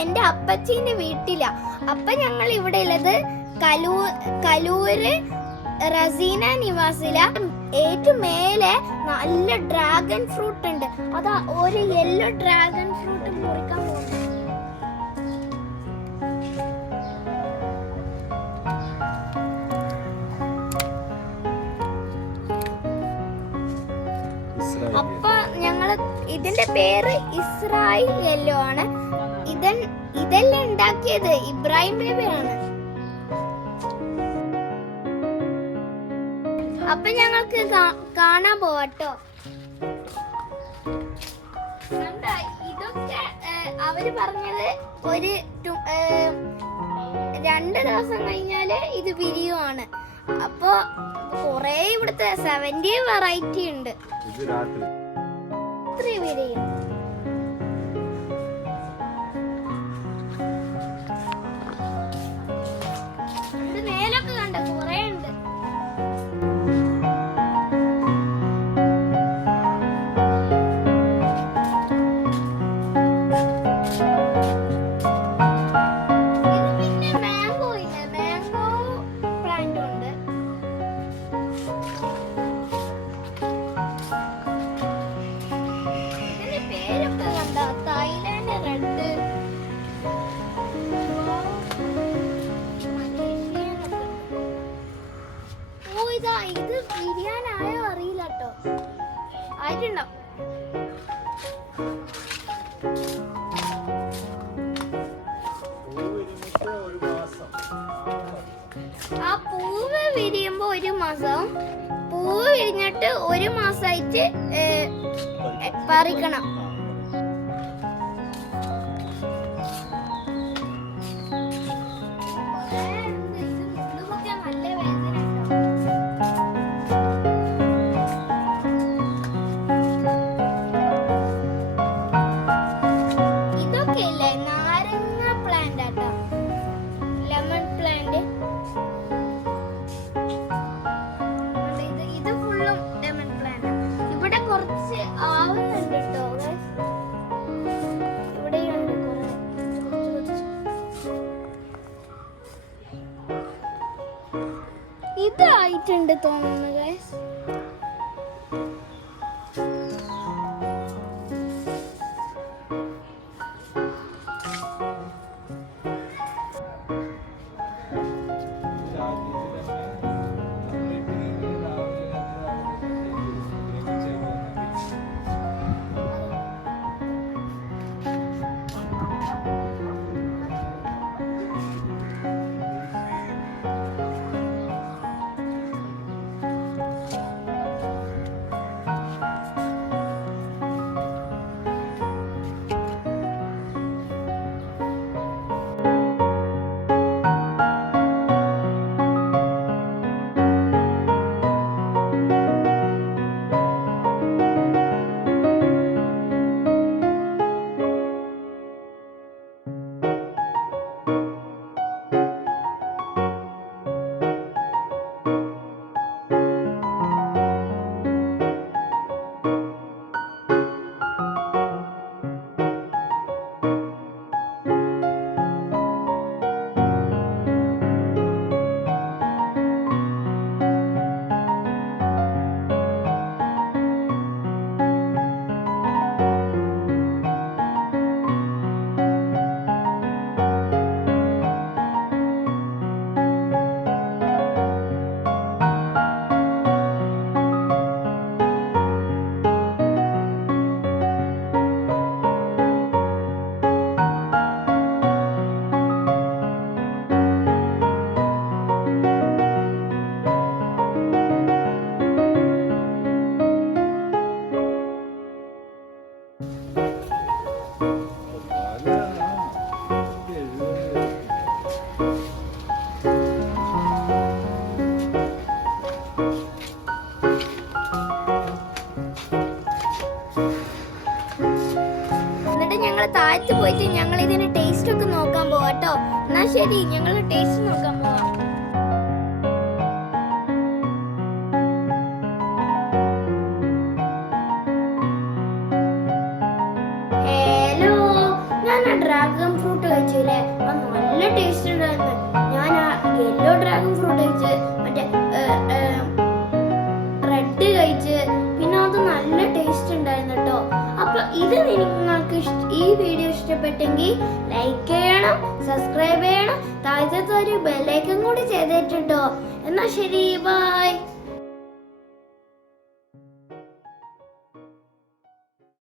എൻ്റെ അപ്പച്ചീൻ്റെ വീട്ടിലാ. അപ്പൊ ഞങ്ങൾ ഇവിടെ ഉള്ളത് കലൂര് റസീന നിവാസില. ഏറ്റവും മേലെ നല്ല ഡ്രാഗൺ ഫ്രൂട്ട് ഉണ്ട്. അതാ ഒരു യെല്ലോ ഡ്രാഗൺ ഫ്രൂട്ട് മുറിക്കാൻ പോകുന്നു. അപ്പൊ ഞങ്ങള് ഇതിന്റെ പേര് ഇസ്രായേൽ യെല്ലോ ആണ്. ഇതെല്ലാം ഉണ്ടാക്കിയത് ഇബ്രാഹിം ബേബിയാണ്. അപ്പൊ ഞങ്ങൾക്ക് കാണാൻ പോവാട്ടോ. ഇതൊക്കെ അവര് പറഞ്ഞത് ഒരു 2 ദിവസം കഴിഞ്ഞാല് ഇത് വിരിയുവാണ്. അപ്പൊ കൊറേ ഇവിടുത്തെ 70 വെറൈറ്റി ഉണ്ട്. രാത്രി വിരിയും. ഇത് മേലൊക്കെ കണ്ട കൊറേ ഉണ്ട്. ഇത് ബിരിയാനായോ അറിയില്ല കേട്ടോ. ആയിട്ടുണ്ടോ? ആ പൂവ് വിരിയുമ്പോ 1 മാസം, പൂവ് വിരിഞ്ഞിട്ട് 1 മാസമായിട്ട് പറിക്കണം. ഇതായിട്ടുണ്ട് തോന്നുന്നു ഗൈസ്. ഞങ്ങൾ താഴത്ത് പോയിട്ട് ഞങ്ങൾ ഇതിന്റെ ടേസ്റ്റ് ഒക്കെ നോക്കാൻ പോവാട്ടോ. എന്നാ ശരി, ഞങ്ങൾ ടേസ്റ്റ് നോക്കാൻ പോവാം. ഹലോ, ഞാൻ ഡ്രാഗൺ ഫ്രൂട്ട് കഴിച്ചില്ലേ, അത് നല്ല ടേസ്റ്റ് ഉണ്ടായിരുന്നു. ഞാൻ ആ യെല്ലോ ഡ്രാഗൺ ഫ്രൂട്ട് കഴിച്ച്, മറ്റേ റെഡ് കഴിച്ച്, പിന്നെ അത് നല്ല ടേസ്റ്റ് ഉണ്ടായിരുന്നു കേട്ടോ. അപ്പൊ ഇത് നിങ്ങൾക്ക് ഈ വീഡിയോ ഇഷ്ടപ്പെട്ടെങ്കിൽ ലൈക്ക് ചെയ്യണം, സബ്സ്ക്രൈബ് ചെയ്യണം, താഴത്തെ ഒരു ബെല്ലൈക്കൺ കൂടി ചെയ്തിട്ടോ. എന്നാ ശരി, ബൈ.